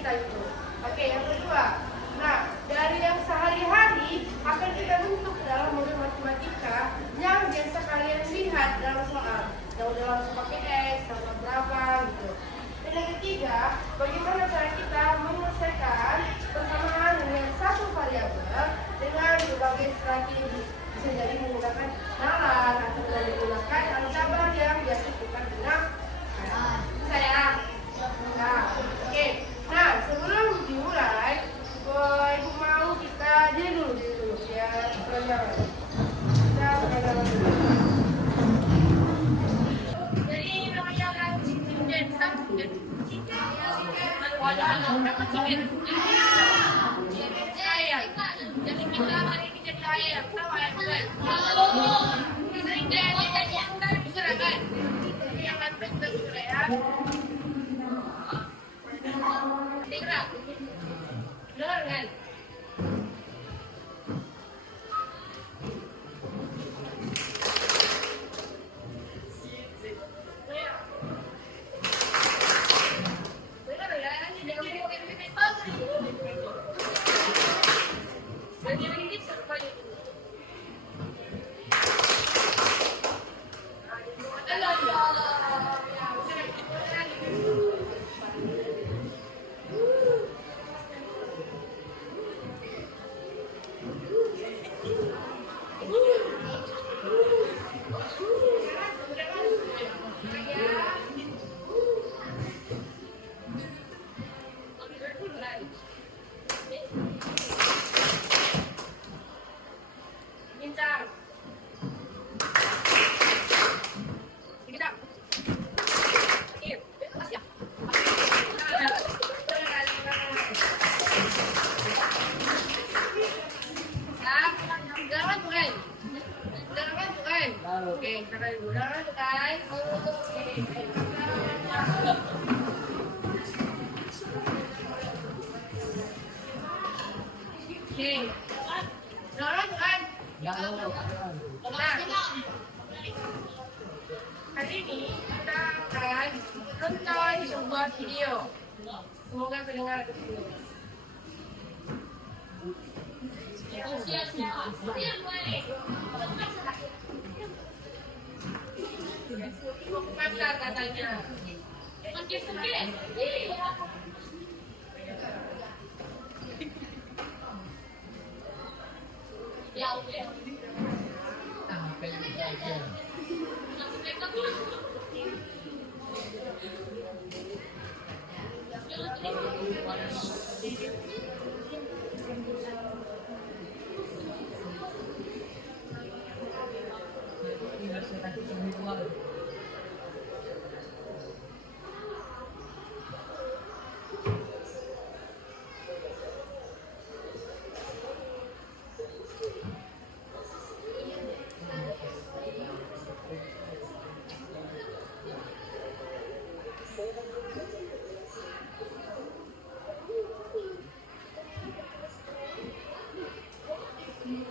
kita itu. Oke, yang kedua. Nah, dari yang sehari-hari akan kita bentuk dalam modul matematika yang biasa kalian lihat dalam soal. Yang udah langsung pakai X, sama berapa gitu. Dan yang ketiga, bagaimana cara kita menyelesaikan persamaan dengan satu variabel dengan berbagai strategi. Bisa jadi menggunakan nalar atau menggunakan aljabar yang biasa kita gunakan. Saya. Nah, oke. Nah, sebelum dimulai, Ibu mau kita diri dulu ya, pelajaran. Kita pelajaran dulu. Jadi ini namanya kan dan satu dan tiga. Jadi kita hari ini jadi ayam, tahu ayam kan? Sering jadi yang kan bisa kan? Yang kan betul ya. Tiga. Dengar kan? Oke, kita dulu guys. Oke. Kan? Hari ini kita akan nonton sebuah video. Semoga pendengar video. Mau ke pasar katanya.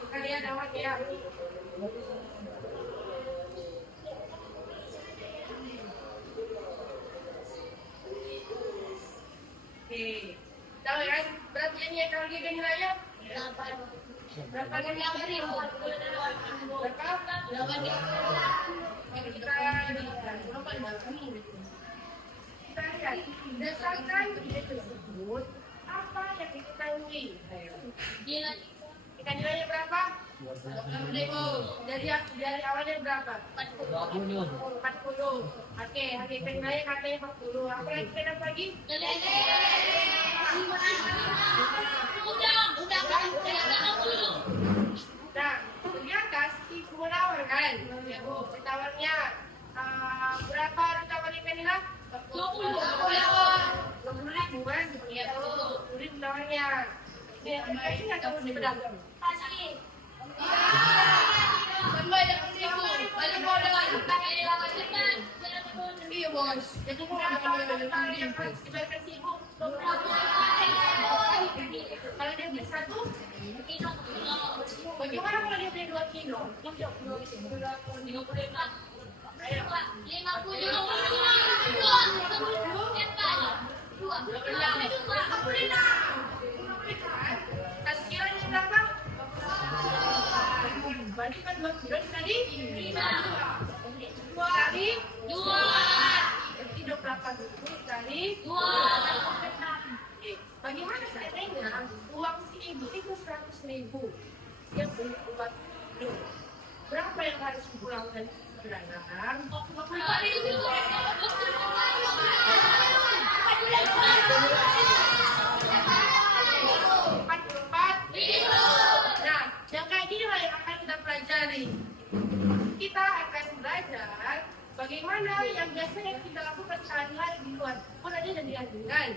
Kalian awak ya. Oke, tahu kan berapa ini kalau dia nilainya? Berapa kali yang beri? Berapa? 8 kita lihat berdasarkan ide tersebut apa yang diketahui? Kita nilainya berapa? 20. Dari awalnya berapa? 40. Oke, kita nilainya katanya 40. Apa lagi kita dapat lagi? Nah, di atas ibu menawar kan? Tawarnya berapa tawar ikan nila? 20 ribu kan? 20 ribu tawarnya. Dia nggak tahu di pedagang. Pasti. Balik modal. Iya bos. Jadi mau yang dibayarkan si ibu. Kalau dia beli 1 kilo, bagaimana kalau dia beli 2 kilo? 50. Berarti kan 2 kilo tadi 5. Kali 2. Berarti 28.000 kali 2. Bagaimana seandainya uang si ibu itu 100.000 yang belum buat dulu? Berapa yang harus dipulangkan bulanan? 44.000. Nah, yang kayak gini lah yang akan kita pelajari. Kita akan belajar bagaimana yang biasanya kita lakukan sehari-hari di luar. Pun aja dan diajukan.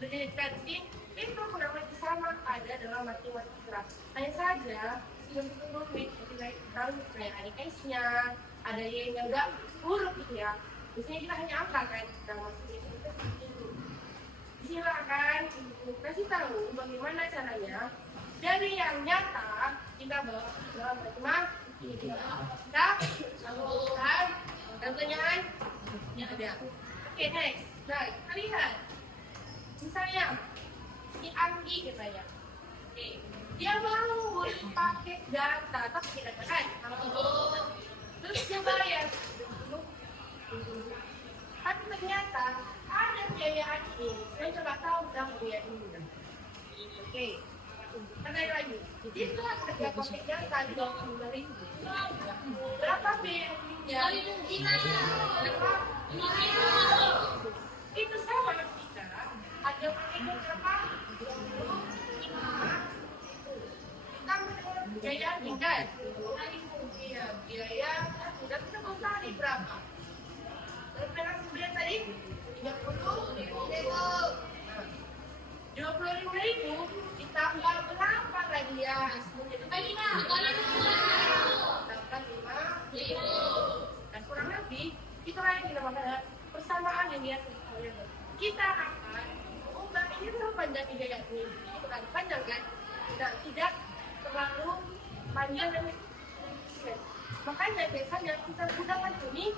Jadi cantik itu kurang lebih sama ada dalam matematika. Hanya saja sebelum rumit kita tahu kayak ada case-nya, ada yang enggak huruf gitu ya. Biasanya kita hanya angka kan, kita masuk itu. Silakan kasih tahu bagaimana caranya dari yang nyata kita bawa dalam matematika. Kita lakukan dan pertanyaan yang ada. Oke, next. Nah, kita lihat. Misalnya si Anggi katanya. Oke. Dia mau pakai data tapi tidak kan? Terus dia bayar. Tapi ternyata ada biaya admin. Saya coba tahu berapa biaya ini. Oke. Kembali lagi. Jadi itu harga pakai data 25.000. Berapa biaya adminnya? Berapa? 5.000. Itu sama kita. Ada pakai berapa? 25. Ditambah biaya admin kan? 5.000 biaya. Dan kita mau cari berapa? Berapa sebenarnya tadi? 25.000 ditambah berapa lagi ya? Tambah 5.000. Dan kurang lebih itu yang dinamakan persamaan yang dia sebutkan. Kita akan mengubah ini terlalu panjang biaya ini. Itu kan panjang kan? Tidak terlalu panjang dan makanya biasanya kita gunakan ini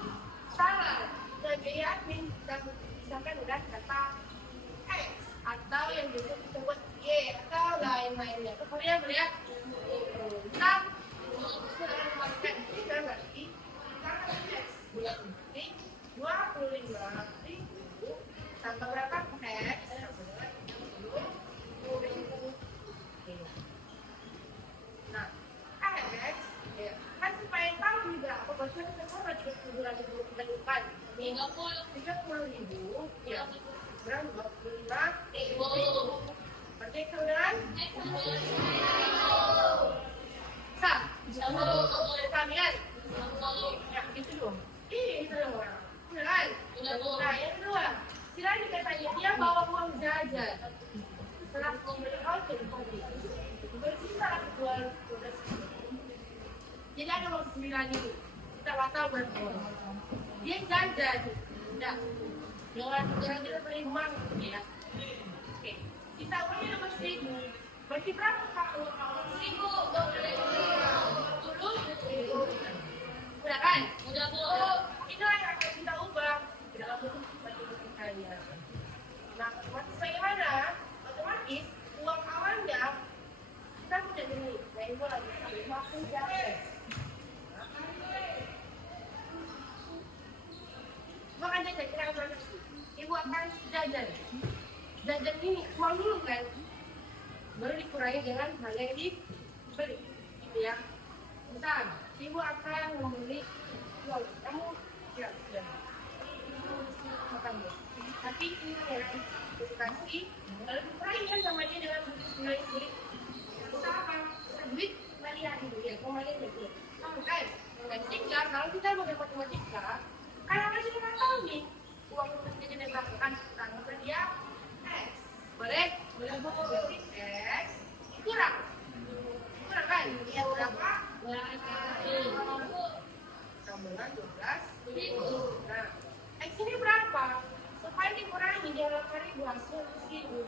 salah. Dan biaya admin kita misalkan udah kata X atau yang biasa kita buat Y atau lain-lainnya. Kemudian melihat kita sudah memakai ini kan berarti kita X berarti 25.000 tambah berapa X? Nah, X kan supaya tahu juga apa bahasa sekolah juga kebutuhan itu kita lupakan. 30.000 ya berapa? 25.000. Berarti kemudian sah. Kami kan? Ya itu dong. Itu dong. Beneran? Nah yang kedua, sila dikatanya dia bawa uang jajan. Setelah membeli hotel, bersisa 12.000. Jadi ada uang 9.000. Kita nggak tahu berapa. Dia jajan, udah. Jangan kita beli uang, ya. Oke. Sisa uangnya 12.000. Berarti berapa Kak? 1.000. 20.000. Udah kan? Udah Bu. Itu yang akan kita ubah dalam bentuk kaya. Nah, otomatis bagaimana? Otomatis uang awalnya kita punya ini. Nah, itu lagi sampai waktu jajan. Makan jajan, kita akan transaksi. Ibu akan jajan. Jajan ini uang dulu kan? Baru dikurangi dengan harga yang dibeli. Gitu ya. Misal, ibu akan membeli uang. Kamu siap, sudah. Makan ya. Tapi ini ya, edukasi. Lalu dikurangi kan sama dia dengan beli. Sama, duit kembalian dulu ya, kembalian dulu. Kan? Sehingga kalau kita mau matematika, karena masih kita tahu nih uang untuk jajan yang dilakukan tanggal dia X. Boleh? Boleh berarti X kurang kan? Iya berapa? Tambahan 12.000. Nah, X ini berapa? Supaya dikurangi dia 8.000 hasil 1.000.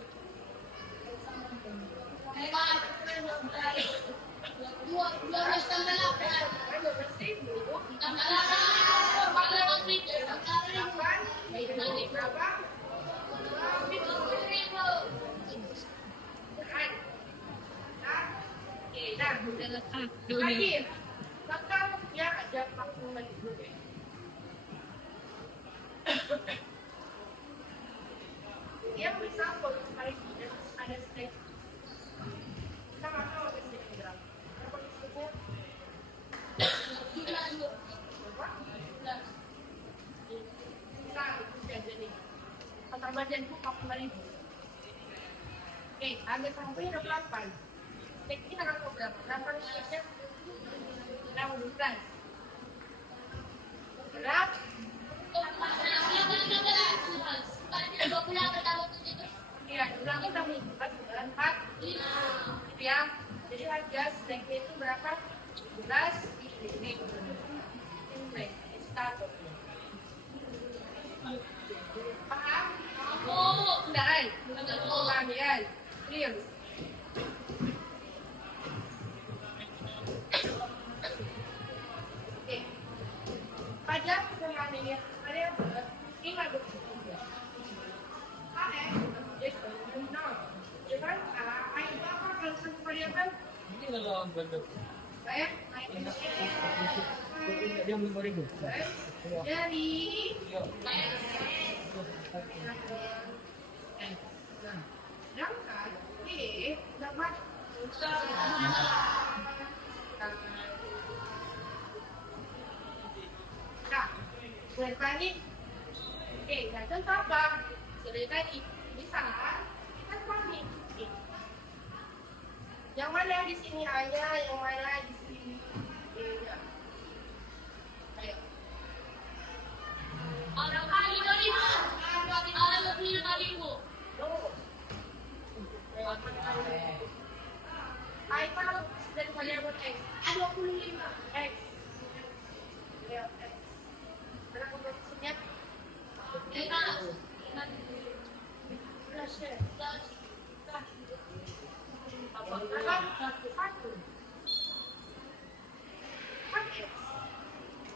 Hebat. 12 tambah 8. 12.000 tambah 8. Berapa? 50.000. Oke, nah, Hadir, bakal ya ada 40 menit dulu ya. Dia bisa kalau kali ini ada steak. Kita nggak tahu ada steak berapa. Berapa steaknya? Bisa jadi. Kata badan itu 40.000. Oke, harga sampai 28. Steak ini harga berapa? Berapa steaknya? 16. Berapa? Iya, ulangi kami 4 gitu ya. Jadi harga steaknya itu berapa? 17 ini. Satu. Paham? Sudah kan? Paham ya? Clear. Oke. Pada kesempatan ini ada yang ini ada yes, no. Jangan, ay apa kalau variabel? Ini kalau ang banda. Saya, Dia belum balik. dari sedangkan ini dapat nah, dari tadi nah contoh apa? Dari tadi bisa kita kami yang mana di sini hanya yang mana di sini ya. Ayo. Orang kali 2.000. Orang lebih 5.000. Item dan variabel X. 25 X. Ya, X. Berapa maksudnya? Plus ya. Berapa? 1. X.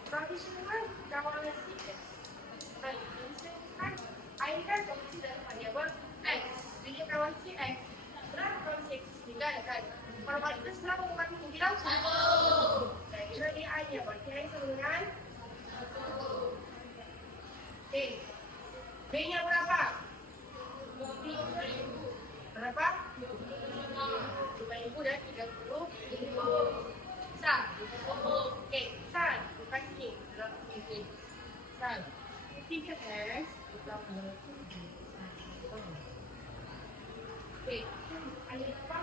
Berarti semua kawannya si X. Baik, kan ini kan fungsi dari variabel X. Jadi kawan si X. Berapa kawan si X? Tidak ada kan? Kalau itu berapa bukan kemungkinan? 1. Nah, jadi A-nya berarti A sama dengan 1. Oke. B-nya berapa? 20.000. Berapa? 5.000 dan 30.000. Bisa? Oke, bisa. Bukan sini. Bisa. 3X. Oke. Ada apa?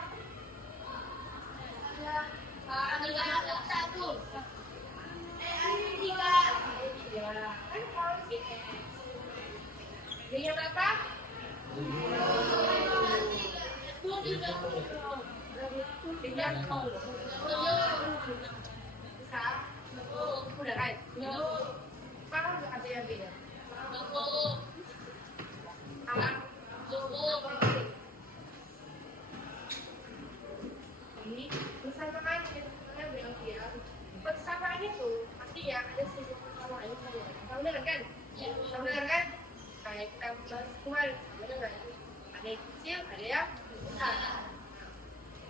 Ada 1. Ada 3. Kan kalau si X. B-nya berapa? 30. Bisa? Udah kan? Sekarang udah ada yang beda. Ini persamaan yang bilang persamaan itu artinya ada sisi persamaan saja. Kamu dengar kan? Kamu dengar kan? Kayak kita bahas kemarin, benar kan? Ada yang kecil, ada yang besar.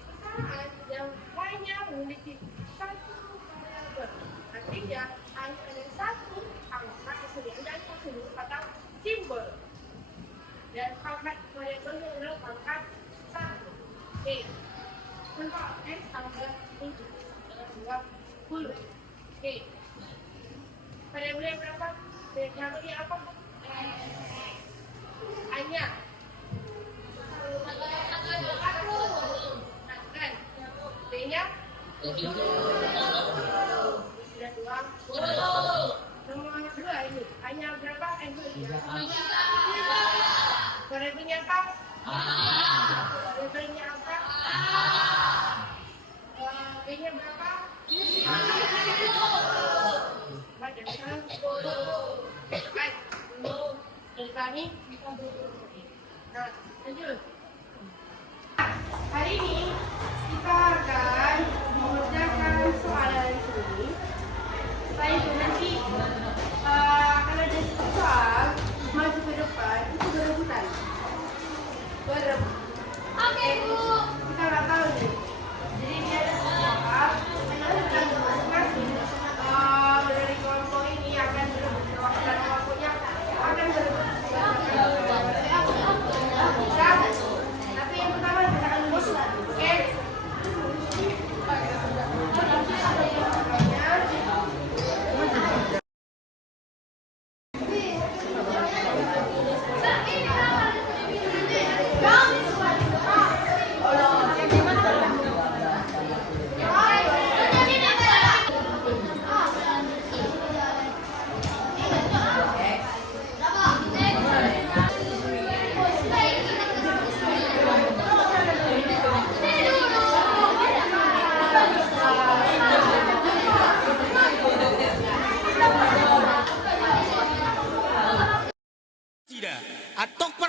Persamaan yang hanya memiliki satu variabel. Artinya hanya ada satu angka kesediaan dan satu atau simbol. Dan pangkat variabelnya adalah pangkat 1. Oke. Contoh X tambah 7 tambah 20. Oke. Variabelnya berapa? Variabelnya apa? A-nya. Kan? B-nya? Sudah 2. Nomor 2 ini. A-nya berapa? Variabelnya apa? Variabelnya apa? B-nya berapa? Baca sekarang. Kan? Dari kami. Nah, lanjut. Hari ini kita akan mengerjakan soalan sini. Setelah itu nanti akan ada soal maju ke depan itu berebutan. Oke Bu. Kita nggak tahu nih. Jadi dia ada soal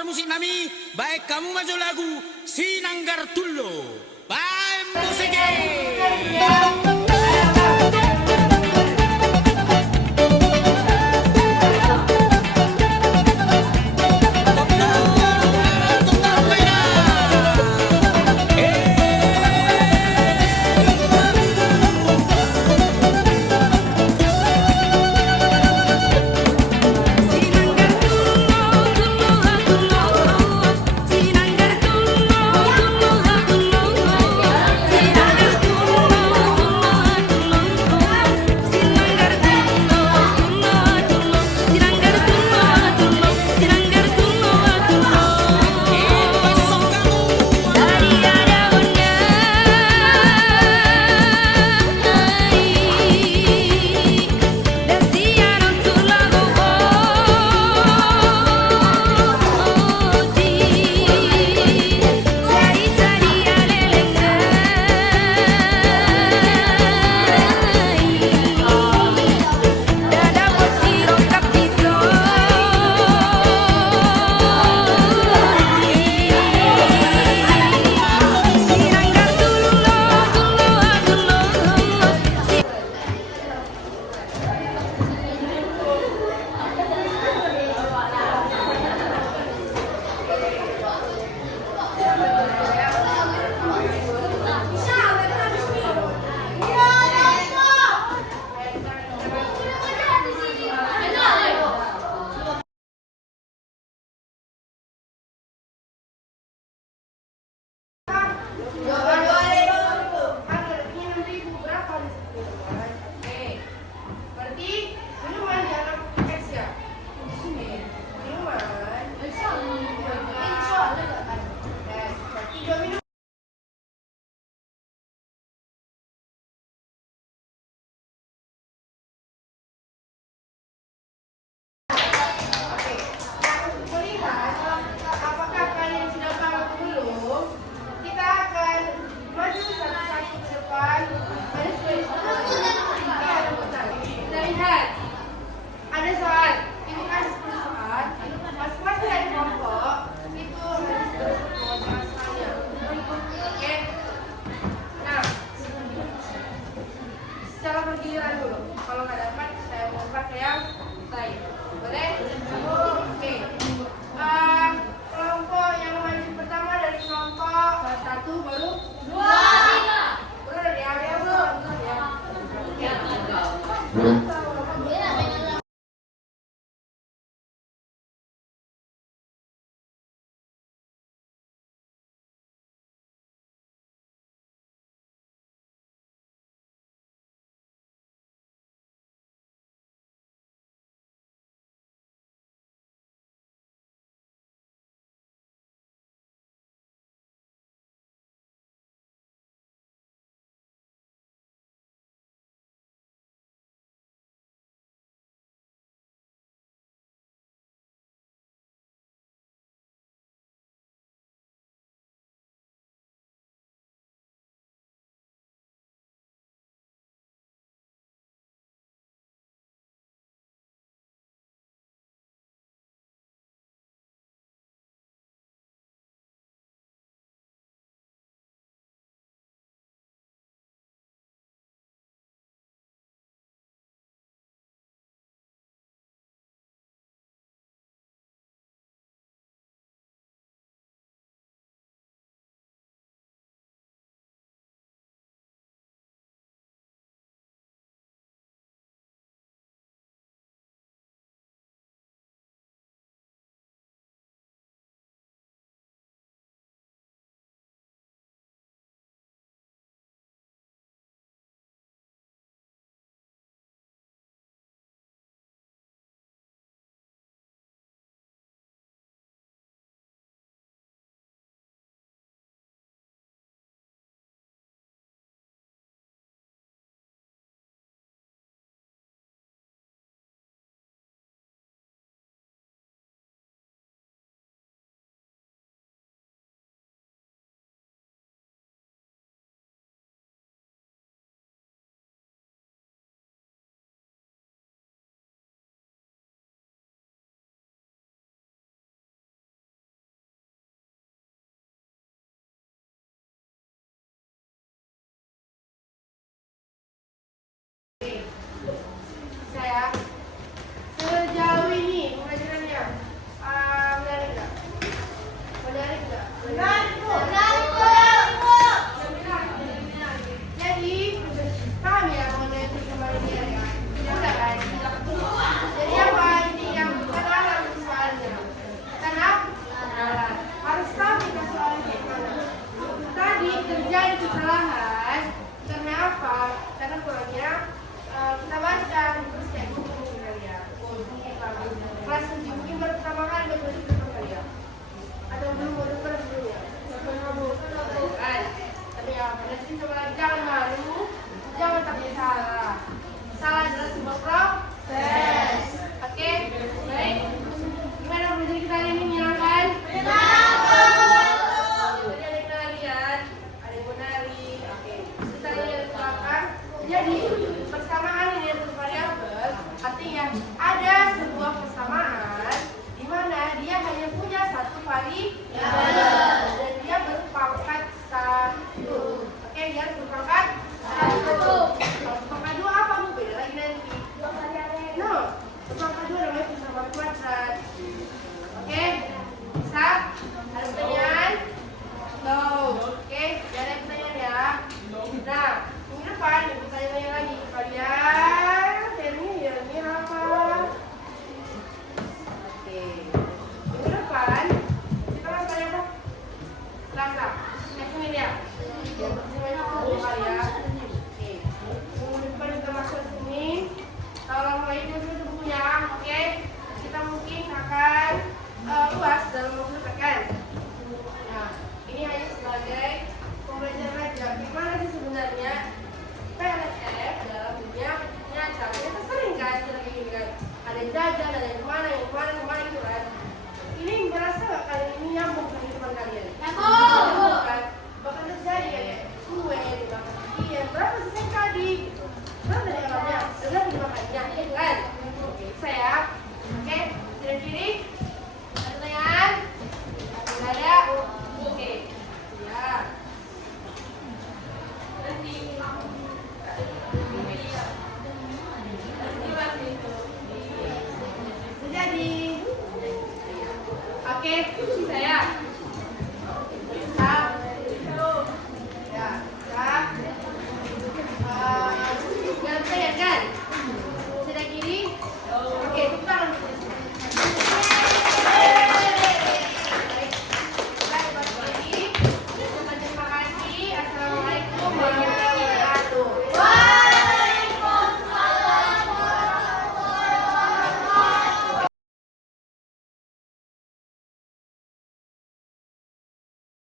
musik nami, baik kamu maju lagu Sinanggar Tullo. Baik musiknya. Apakah kalian sudah paham belum? Kita akan maju satu-satu ke depan. Kita lihat. Ada soal. Ini kan 10 soal. Masing-masing dari kelompok itu harus berbuat masalahnya. Oke. Nah, secara bergiliran dulu. Kalau nggak dapat, saya mau pakai yang lain. Boleh? Oke. Kelompok yang maju pertama dari kelompok 1 baru 2. Udah dari area belum? Ya. Ya,